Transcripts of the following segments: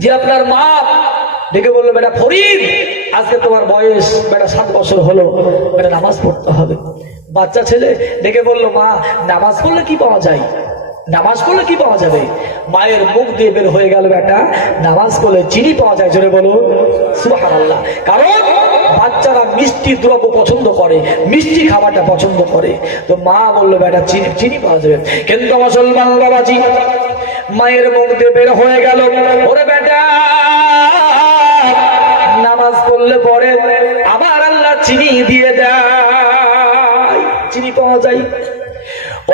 যে আপনার মা ডেকে বললো, বেটা ফরিদ, আজকে তোমার বয়স বেটা 7 বছর হলো, বেটা নামাজ পড়তে হবে। বাচ্চা ছেলে ডেকে বললো, মা নামাজ পড়লে কি পাওয়া যায়? নামাজ পড়লে কি পাওয়া যাবে? মায়ের মুখ দিয়ে বের হয়ে গেল, বেটা নামাজ পড়লে চিনি পাওয়া যায়। জোরে বলো সুবহানাল্লাহ। কারণ বাচ্চারা মিষ্টি দ্রব্য পছন্দ করে, মিষ্টি খাবারটা পছন্দ করে। তো মা বললো, বেটা চিনি পাওয়া যাবে। কিন্তু মুসলমান বাবাজি, মায়ের মুখ দিয়ে বের হয়ে গেল, ওরে বেটা নামাজ পড়লে পরে আবার আল্লাহ চিনি দিয়ে দেয়, চিনি পাওয়া যায়।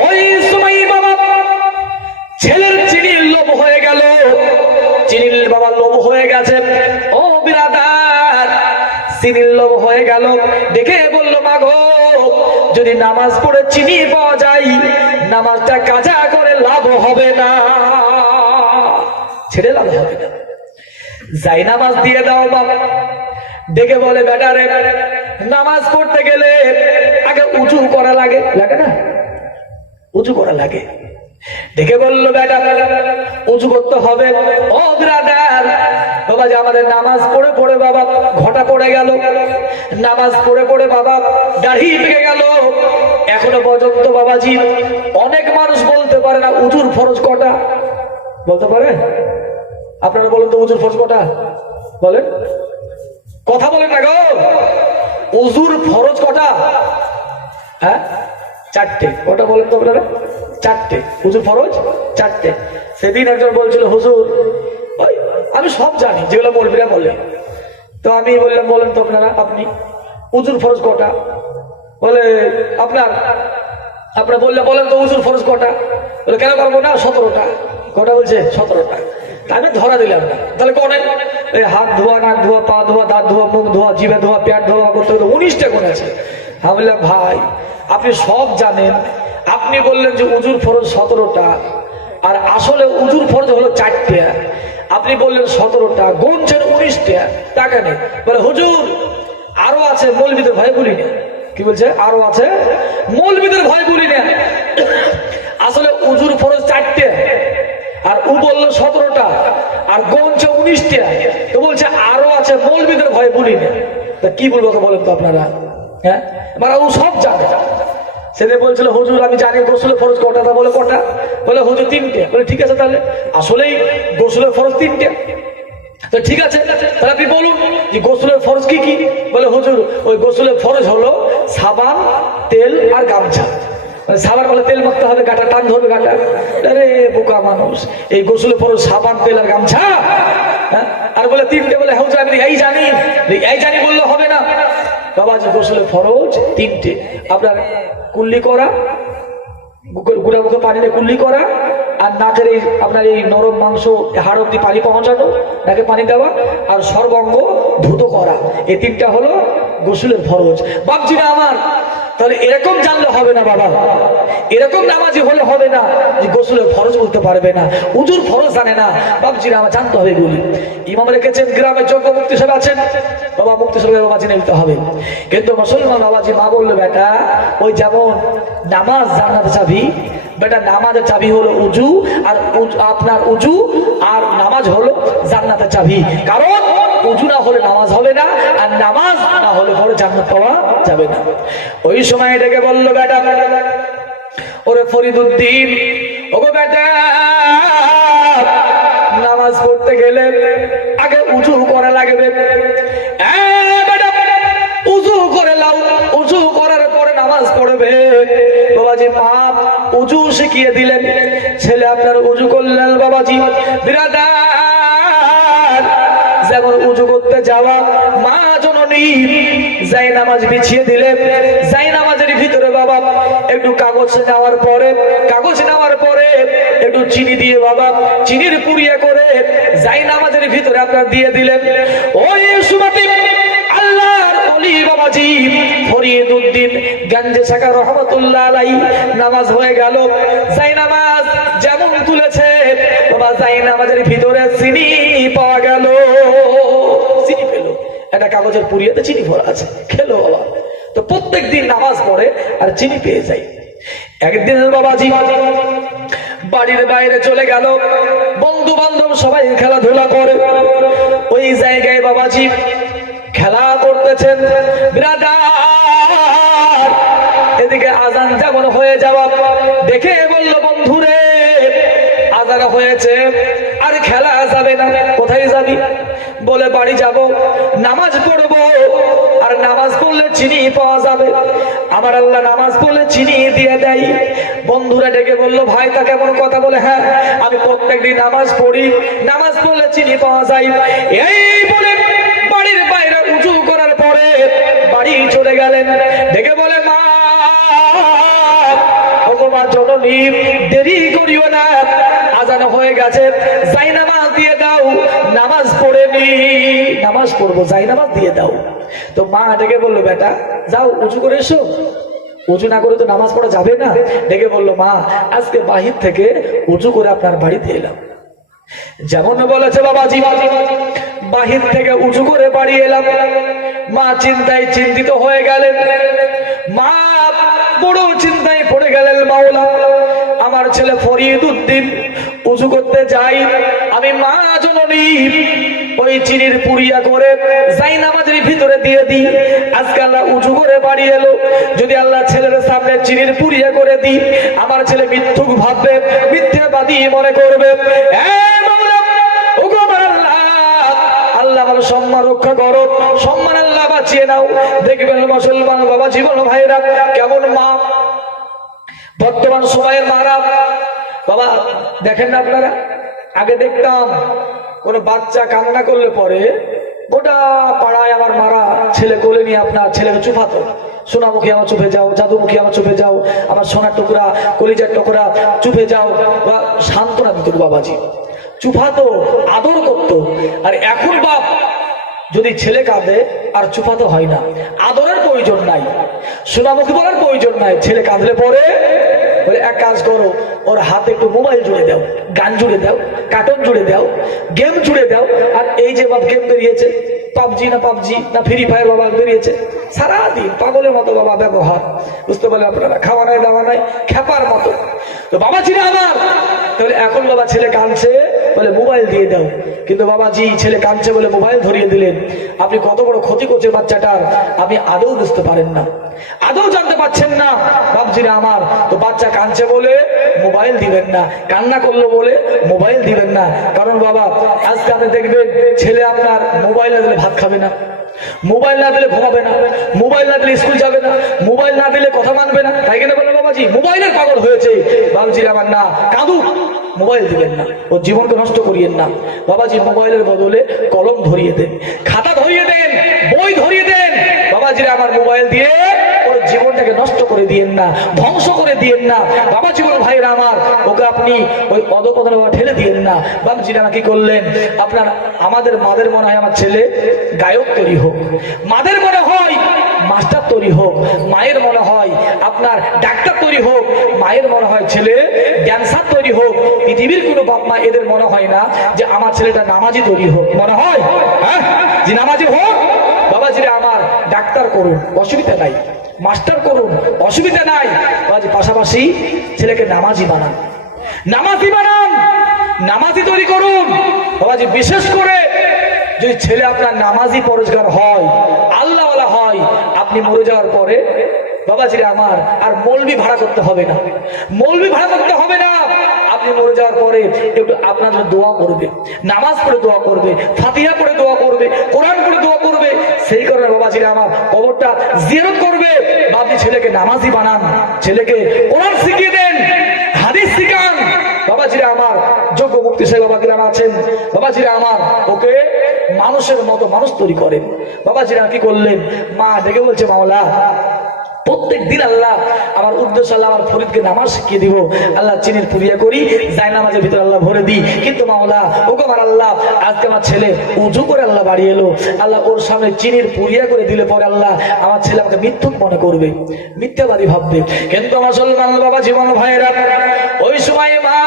ওই সময় বাবা ছেলের চিনির লোভ হয়ে গেল, চিনির বাবা লোভ হয়ে গেছে। ও বিরাদার, চিনির লোভ হয়ে গেল, দেখে বলল, মা গো, যদি নামাজ পড়ে চিনি পাওয়া যায়, নামাজটা কাজা করে লাভ হবে না, ছেড়ে লাভ হবে না, যাই নামাজ দিয়ে দাও বাবা। দেখে বলে, বেটা রে, নামাজ পড়তে গেলে আগে উঁচু করা লাগে, লাগে না? উঁচু করা লাগে। দেখে বললো, বেটা উঁচু করতে হবে। ও ব্রাদার, বাবা যে আমাদের নামাজ পড়ে পড়ে বাবা ঘটা পড়ে গেল, নামাজ পড়ে পড়ে বাবা দাড়ি পেকে গেল। এখনো পর্যন্ত বাবাজি অনেক মানুষ বলতে পারে না উজুর ফরজ কটা। বলতে পারে? আপনারা বলেন তো, উজুর ফরজ কটা? বলেন, কথা বলেন না গো। উজুর ফরজ কটা? হ্যাঁ, 4টে। কটা বলেন তো আপনারা? 4টে। উজুর ফরজ 4টে। সেদিন একজন বলছিল, হুজুর আমি সব জানি যেগুলো মৌলবীরা বলে। তো আমি বললাম, বলেন তো আপনারা, আপনি উজুর ফরজ কটা? বলে আপনারা বললে, বলেন তো উজুর ফরজ কটা? বলে, কেন পারবো না, 17টা। কটা বলছে? 17টা। আমি ধরা দিলাম না। তাহলে কোন? হাত ধোয়া, নাক ধোয়া, পা ধোয়া, দাঁত ধোয়া, মুখ ধোয়া, জিভে ধোয়া, পেট ধোয়া করতে হলে 19টা কোন আছে। আমি বললাম, ভাই আপনি সব জানেন, আপনি বললেন যে উজুর ফরজ 17টা, আর আসলে উজুর ফরজ হলো 4টে। আপনি বললেন 17টা, গুনছেন 19টা, টাকা নেই। বলে, হুজুর আরো আছে, মৌলবীদের ভয় বলি না। কি বলছে? আরো আছে, মৌলবীদের ভয় বলি না। আসলে উজুর ফরজ 4টে, আর ও বললো 17টা, আর গুনছে 19টা। তো বলছে আরো আছে, মৌলবীদের ভয় বলি না। তা কি বলবো বলেন তো আপনারা? হ্যাঁ, মানে ও সব জানে। সেদিন বলছিল, হুজুর আমি জানি গোসলের ফরজ কটা। তা বলে, কটা? বলে, হুজুর 3টে। বলে, ঠিক আছে, তাহলে আসলেই গোসলের ফরজ 3টে। তো ঠিক আছে, তাহলে আপনি বলুন যে গোসলের ফরজ কি কি? বলে, হুজুর ওই গোসলের ফরজ হলো সাবান, তেল আর গামছা। সাবান বলে তেল মাখতে হবে, গাটা টান ধরবে গাটা। আরে বোকা মানুষ, এই গোসলের ফরজ সাবান, তেল আর গামছা। হ্যাঁ, আর বলে 3টে। বলে, হুজুর আমি এই জানি, এই জানি বললে হবে না বাবা, যে গোসলের ফরজ 3টে। আপনার কুল্লি করা, গুড়া মুখে পানি দিয়ে কুল্লি করা, আর নাকের এই আপনার এই নরম মাংস হাড় অব্দি পানি পৌঁছানো, নাকে পানি দেওয়া, আর সর্বাঙ্গ ধুতো করা। এই 3টা হলো গোসলের ফরজ। বাপজিরা আমার, তাহলে এরকম জানলে হবে না বাবা, এরকম নামাজি হলে হবে না যে গোসলের ফরজ বলতে পারবে না, উজুর ফরজ জানে না। বাপজিরা আমার জানতে হবে এগুলি। ইমাম রেখেছেন, গ্রামে যোগ্য মুক্তি সাহেব আছেন, বাবা মুক্তি সাহেবের বাবা জেনে নিতে হবে। কিন্তু মুসলমান বাবাজি মা বললো, বেটা ওই যেমন নামাজ জান্নাতের চাবি, বেটা নামাজের চাবি হলো উজু, আর আপনার উজু আর নামাজ হলো জান্নাতের চাবি। কারণ উজু না হলে নামাজ হবে না, আর নামাজ না হলে পরে জান্নাত পাওয়া যাবে না। ওই সময় এটাকে বললো, বেটা ওরে ফরিদুদ্দিন, ওগো বেটা নামাজ পড়তে গেলে আগে উজু করা লাগবে। উজু করে লাও, উজু করার পরে নামাজ পড়বে। বাবাজি মা উজু শিখিয়ে দিলেন, ছেলে আপনার উজু করলেন। বাবাজি বিরাদার, যেমন উজু করতে যাওয়া মা জননী যাই নামাজ বিছিয়ে দিলে, যাই নামাজের ভিতরে বাবা একটু কাগজ নেওয়ার পরে একটু চিনি দিয়ে বাবা চিনির পুড়িয়ে করে যাই নামাজের ভিতরে আপনার দিয়ে দিলেন। ওই সুমাতি আল্লাহর ওলি বাবাজি ফরিদুদ্দিন গঞ্জে শাখা রহমাতুল্লাহ আলাইহি নামাজ হয়ে গেল। যাই নামাজ যেমন তুলেছে বাবা, যাই নামাজের ভিতরে চিনি পাওয়া গেল। চিনি পেল, একটা কাগজের পুড়িয়েতে চিনি ভরা আছে, খেলো বাবা। তো প্রত্যেক দিন নামাজ পড়ে আর চিনি পেয়ে যায়। একদিন বাবাজি বাড়ির বাইরে চলে গেল, বন্ধু বান্ধব সবাই খেলাধুলা করে। ওই জায়গায় বাবাজি খেলা করতেছেন। বিরাদার এদিকে আজান যেমন হয়ে যাওয়া দেখে বলল, বন্ধুরে আজান হয়েছে, আর খেলা যাবে না। কোথায় যাবি? বলে বাড়ি যাব, নামাজ পড়বো, আর নামাজ পড়লে চিনি পাওয়া যাবে। আমার আল্লাহ নামাজ পড়লে চিনি দিয়ে দেয়। বন্ধুরা ডেকে বলল, ভাই তা কেমন কথা? বলে, হ্যাঁ আমি প্রত্যেকদিন নামাজ পড়ি, নামাজ পড়লে চিনি পাওয়া যায়। এই বলে বাড়ির বাইরে উঁচু করার পরে বাড়ি চলে গেলেন। ডেকে বলে, মা ভগবান জননী দেরি করিও না, আজান হয়ে গেছে, যাই নামাজ দিয়ে দাও, নামাজ পড়ে নি, নামাজ পড়বো, যাই নামাজ দিয়ে দাও। তো মা ডেকে বললো, বেটা যাও উঁচু করে এসো। উঁচু না করে তো নামাজ পড়া যাবে না। ডেকে বললো, মা আজকে বাহির থেকে উঁচু করে আপনার বাড়িতে এলাম। যেমন বলেছে বাবাজি, বাহির থেকে উঁচু করে বাড়ি এলাম। মা চিন্তায় চিন্তিত হয়ে গেলেন, মা বড় চিন্তায় পড়ে গেলেন। মাওলা, আমার ছেলে ফরিদ উদ্দিন উঁচু করতে যাই, আমি মা জননী ওই চিনির পুরিয়া করে যাই নামাজের ভিতরে দিয়ে দিই। আজকে আল্লাহ উঁচু করে বাড়ি এলো, যদি আল্লাহ ছেলের সামনে চিনির পুরিয়া করে দিই, আমার ছেলে মিথ্যুক ভাববে, মিথ্যাবাদী মনে করবে। আল্লাহ আমার সম্মান রক্ষা করো, সম্মান আল্লাহ বাঁচিয়ে নাও। দেখবেন মুসলমান বাবা জীবন ভাইরা কেমন মা বর্তমান সময়ের মারা। বাবা দেখেন না আপনারা, আগে দেখতাম কোন বাচ্চা কান্না করলে পরে গোটা পাড়ায় আমার মারা ছেলে কোলে নিয়ে আপনার ছেলেকে চুপাতো। সোনামুখী আমার চুপে যাও, জাদুমুখী আমার চুপে যাও, আমার সোনার টুকরা কলিজার টুকরা চুপে যাও, বা সান্ত্বনা দিত বাবাজি, চুপাতো, আদর করতো। আর এখন বাপ যদি ছেলে কাঁদে আর চুপাতো হয় না, আদরের প্রয়োজন নাই, সোনামুখী বলার প্রয়োজন নাই। ছেলে কাঁদলে পরে বলে, এক কাজ করো, ওর হাতে একটু মোবাইল জুড়ে দাও, গান জুড়ে দাও, কার্টুন জুড়ে দাও, গেম জুড়ে দাও। আর এই যে বাপ গেম বেরিয়েছে, পাবজি না ফ্রি ফায়ার বাবা বেরিয়েছে, সারাদিন পাগলের মতো বাবা ব্যবহার, বুঝতে পারলেন আপনারা? খাওয়া নাই দাওয়া নাই, খেপার মতো। তো বাবা ছিল আমার, তাহলে এখন বাবা ছেলে কাঁদছে বলে মোবাইল দিয়ে দাও। কিন্তু বাবাজি ছেলে কাঁদছে বলে মোবাইল ধরিয়ে দিলেন, আপনি কত বড় ক্ষতি করছে বাচ্চাটার, আপনি আদৌ বুঝতে পারেন না, আদৌ জানতে পারছেন না। বাবজিরা আমার, তো বাচ্চা কাঁদছে বলে মোবাইল দিবেন না, কান্না করলো বলে মোবাইল দিবেন না। কারণ বাবা আজকে আপনি দেখবেন ছেলে আপনার মোবাইল না দিলে ভাত খাবে না, মোবাইল না দিলে ঘুমাবে না, মোবাইল না দিলে স্কুল যাবে না, মোবাইল না দিলে কথা মানবে না। তাই কেন বলে বাবাজি মোবাইলের পাগল হয়েছে। বাবজিরা আমার, না কাঁদুক, মোবাইল দিবেন না, ওর জীবনকে নষ্ট করিয়েন না। বাবাজি মোবাইলের বদলে কলম ধরিয়ে দেন, খাতা ধরিয়ে দেন, বই ধরিয়ে দেন। বাবাজিরা আমার, মোবাইল দিয়ে ওর জীবনটাকে নষ্ট করে দিয়েন না, ধ্বংস করে দিয়েন না। বাবা জীবন ভাইরা আমার, ওকে আপনি ওই অধপতনে ঠেলে দিয়েন না। বাবাজিরা কি করলেন, আপনার আমাদের মাদের মনে হয় আমার ছেলে গায়ক তৈরি হোক, মাদের মনে হয় মাস্টার তৈরি হোক, মায়ের মনে হয় আপনার ডাক্তার তৈরি হোক, মায়ের মনে হয় ছেলে ড্যান্সার তৈরি হোক। পৃথিবীর কোনো বাপ মা এদের মনে হয় না যে আমার ছেলেটা নামাজি তৈরি হোক, মনে হয় হ্যাঁ যে নামাজি হোক। বাবাজিরা আমার, ডাক্তার করুন অসুবিধা নাই, মাস্টার করুন অসুবিধা নাই, বাবাজি পাশাপাশি ছেলেকে নামাজি বানান, নামাজি বানান, নামাজি তৈরি করুন। বাবাজি বিশেষ করে যদি ছেলে আপনার নামাজি পরিষ্কার হয়, আল্লাহওয়ালা হয়, আপনি মরে যাওয়ার পরে বাবাজিরা আমার আর মৌলবি ভাড়া করতে হবে না, মৌলবি ভাড়া করতে হবে না। আপনি মরে যাওয়ার পরে একটু আপনার জন্য দোয়া করবে, নামাজ পড়ে দোয়া করবে, ফাতিহা পড়ে দোয়া করবে, কোরআন পড়ে দোয়া করবে। সেই কারণে বাবাজিরা আমার কবরটা জিয়ারত করবে। আপনি ছেলেকে নামাজি বানান, ছেলেকে কোরআন শিখিয়ে দেন, হাদিস শিখান। বাবাজিরা আমার, যোগ্য মুক্তি সাহেব বাবাজিরা আছেন, বাবাজিরা আমার ওকে মানুষের মতো মানুষ তৈরি করেন। বাবাজিরা কি করলেন, মা ডেকে বলছে, মাওলা প্রত্যেক দিন আল্লাহ আমার উদ্দেশ্য, আল্লাহ আমার ফরিদকে নামাজ শিখিয়ে দিব, আল্লাহ চিনির পুরিয়া করি, যাই নামাজের ভিতরে আল্লাহ ভরে দিই। কিন্তু মাওলা ওকে আমার আল্লাহ আজকে আমার ছেলে উজু করে আল্লাহ বাড়ি এলো, আল্লাহ ওর সামনে চিনির পুরিয়া করে দিলে পরে আল্লাহ আমার ছেলে আমাকে মিথ্যুক মনে করবে, মিথ্যাবাদী ভাববে। কিন্তু আমার মুসলমান বাবা জীবন ভাইয়েরা, ওই সময় মা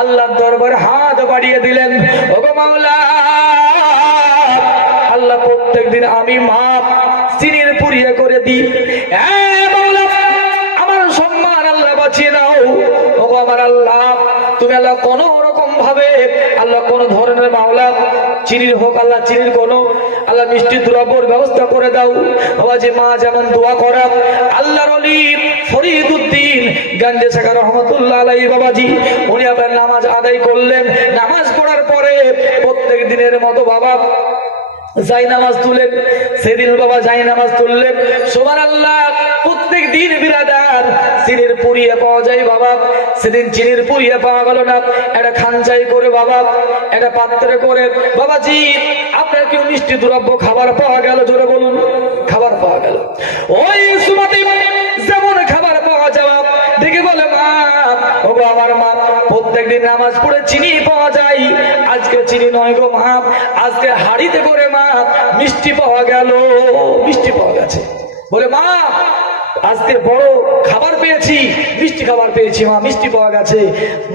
আল্লাহর দরবারে হাত বাড়িয়ে দিলেন, ওগো মাওলা আল্লাহ প্রত্যেক দিন আমি মা চিনির পুরিয়া করে দিই, আমার সম্মান আল্লাহ বাঁচিয়ে নাও। ওগো আমার আল্লাহ আল্লাহ কোন রকম ভাবে আল্লাহ কোন ধরনের মাওলা চিনির হোক আল্লাহ চিনির কোন আল্লাহ মিষ্টি দ্রব্যর ব্যবস্থা করে দাও বাবাজি। মা যেমন দোয়া করা আল্লাহর ওলি ফরিদউদ্দিন গাঞ্জে শাখা রহমাতুল্লাহ আলাইহি বাবাজি, উনি আপনার নামাজ আদায় করলেন। নামাজ পড়ার পরে প্রত্যেক দিনের মতো বাবা যাই নামাজ তুলেন, সেদিন বাবা যাই নামাজ তুললেন। সুবহানাল্লাহ, প্রত্যেক দিন বিরাদার চিনির পুড়িয়ে পাওয়া যায় বাবা, সেদিন চিনির পুড়িয়ে পাওয়া গেল না। একটা খানচাই করে বাবা, একটা পাত্রে করে বাবাজি আপনার কেউ মিষ্টি দ্রব্য খাবার পাওয়া গেল, জোরে বলুন খাবার পাওয়া গেল। ওই সুমাতে যেমন খাবার পাওয়া যাওয়া দেখে বলে মা, ওগো আমার মা, প্রত্যেকদিন নামাজ পড়ে চিনি পাওয়া যায়, আজকে চিনি নয় গো মা, আজকে হাড়িতে করে মা মিষ্টি পাওয়া গেল, মিষ্টি পাওয়া গেছে। বলে মা আজকে বড় খাবার পেয়েছি, মিষ্টি খাবার পেয়েছি মা, মিষ্টি পাওয়া গেছে।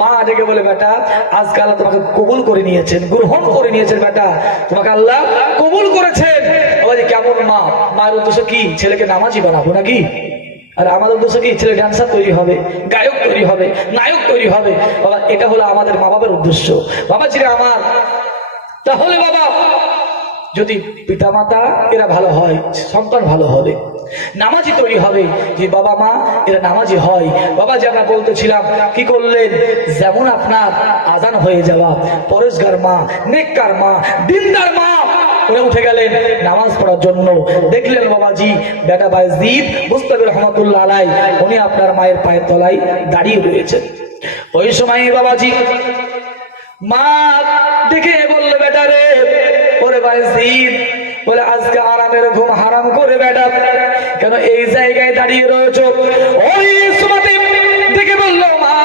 মা ডেকে বলে বেটা আজকে আল্লাহ তোমাকে কবুল করে নিয়েছেন, গ্রহণ করে নিয়েছেন বেটা, তোমাকে আল্লাহ কবুল করেছেন। বাবাজি কেমন মা, মায়ের উদ্দেশ্য কি ছেলেকে নামাজি বানাবো নাকি? আর আমাদের উদ্দেশ্য কি ছেলে ড্যান্সার তৈরি হবে, গায়ক তৈরি হবে, নায়ক তৈরি হবে। বাবা এটা হলো আমাদের মা বাবার উদ্দেশ্য বাবাজিরা আমার। তাহলে বাবা যদি পিতামাতা এরা ভালো হয়, সন্তান ভালো হবে, নামাজি তৈরি হবে, যে বাবা মা এরা নামাজি হয়। বাবা যে আমরা বলতেছিলাম কি করলেন, যেমন আপনার আজান হয়ে যাওয়া, পরেশগার মা, নেককার মা, দিনদার মা উনি উঠে গেলেন নামাজ পড়ার জন্য। দেখলেন বাবাজি বেটা বায়েজিদ মুস্তাফির রহমাতুল্লাহ আলাই উনি আপনার মায়ের পায়ের তলায় দাঁড়িয়ে রয়েছেন। ওই সময় বাবাজি মা দেখে বললো বেটা রে, ওরে বায়েজিদ, বলে আজকে আরামের ঘুম হারাম করে বেটা কেন এই জায়গায় দাঁড়িয়ে রয়েছো? ওই সুমাতে দেখে বললো মা,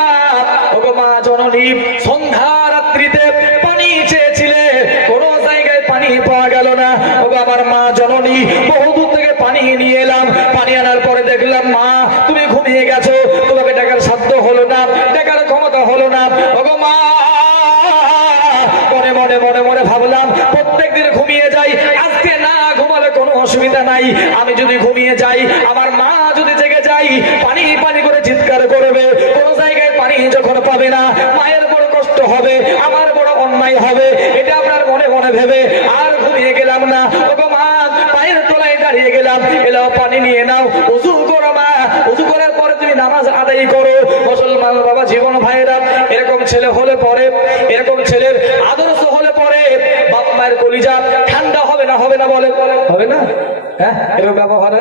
ওগো মা জননী, সন্ধ্যা রাত্রিতে পানি চেয়েছিলে, কোনো জায়গায় পানি পাওয়া গেল না। ওগো আমার মা জননী, বহুদূর থেকে পানি নিয়ে এলাম, পানি আনার পরে দেখলাম মা তুমি ঘুমিয়ে গেছো, তোমাকে ডাকার সাধ্য হলো না, ডাকার ক্ষমতা হলো না। ওগো মা মনে মনে মনে মনে ভাবলাম প্রত্যেক দিন ঘুমিয়ে যাই, আজকে না ঘুমালে কোনো অসুবিধা নাই, আমি যদি ঘুমিয়ে যাই আমার মা যদি জেগে যাই পানি পানি করে চিৎকার করবে, কোন জায়গায় পানি যখন পাবে না মায়ের বড় কষ্ট হবে, আমার বড় অন্যায় হবে, এটা আপনার মনে মনে ভেবে আর ঘুমিয়ে গেলাম না। ওগো মা পায়ের তলায় দাঁড়িয়ে গেলাম, এলাও পানি নিয়ে নাও, উযু করো মা, উযু করার পরে তুমি নামাজ আদায় করো। মুসলমান বাবা জীবন ভাইরা, এরকম ছেলে হলে পরে, এরকম ছেলের আদর্শ হলে পরে বাপ মায়ের কলিজা ঠান্ডা হবে না, হবে না বলে, হবে না? হ্যাঁ এরকম ব্যবহার,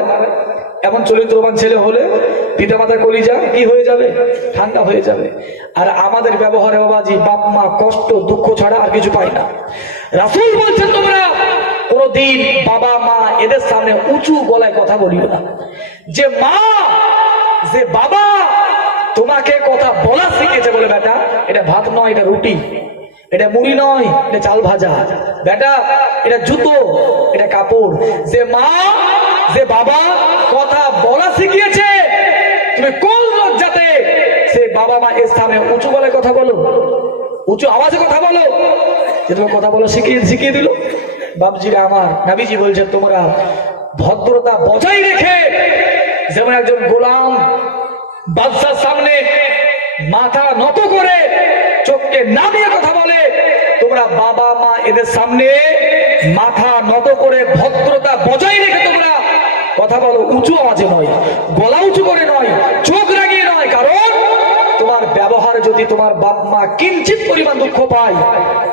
এমন চরিত্রবান ছেলে হলে পিতা মাতার কলিজা কি হয়ে যাবে? ঠান্ডা হয়ে যাবে। আর আমাদের ব্যবহারে বাবাজি বাপ মা কষ্ট দুঃখ ছাড়া আর কিছু পায় না। রাসূল বলছেন তোমরা কোনদিন বাবা মা এদের সামনে উঁচু গলায় কথা বলিও না। যে মা যে বাবা তোমাকে কথা বলা শিখেছে, বলে বেটা এটা ভাত নয়, এটা রুটি, এটা মুড়ি নয়, এটা চাল ভাজা, বেটা এটা জুতো, এটা কাপড়। যে মা যে বাবা কথা বলা শিখিয়েছে, তুমি কোন লজ্জাতে সে বাবা মা এর সামনে উঁচু গলায় কথা বলো, উঁচু আওয়াজে কথা বলো? যে তুমি কথা বলা শিখিয়ে দিল। বাপজিরা আমার, নবীজি বলছেন তোমরা ভদ্রতা বজায় রেখে, যেমন একজন গোলাম বাদশার সামনে মাথা নত করে চোখকে নামিয়ে কথা বলে, তোমরা বাবা মা এদের সামনে মাথা নত করে ভদ্রতা বজায় রেখে তোমরা কথা বলো, উঁচু আওয়াজে নয়, গলা উঁচু করে নয়, চোখ রাগিয়ে নয়। কারণ তোমার ব্যবহারে যদি তোমার বাপ মা কিঞ্চিত পরিমাণ দুঃখ পায়,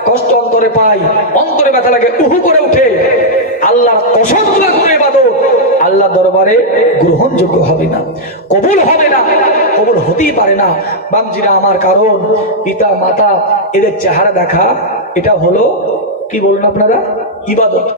কষ্ট অন্তরে পায়, অন্তরে ব্যথা লাগে, উহু করে উঠে, আল্লাহর কসম করে ইবাদত আল্লাহ দরবারে গ্রহণযোগ্য হবে না, কবুল হবে না, কবুল হতেই পারে না। বামজিরা আমার, কারণ পিতা মাতা এদের চেহারা দেখা এটা হলো কি বলুন আপনারা? ইবাদত।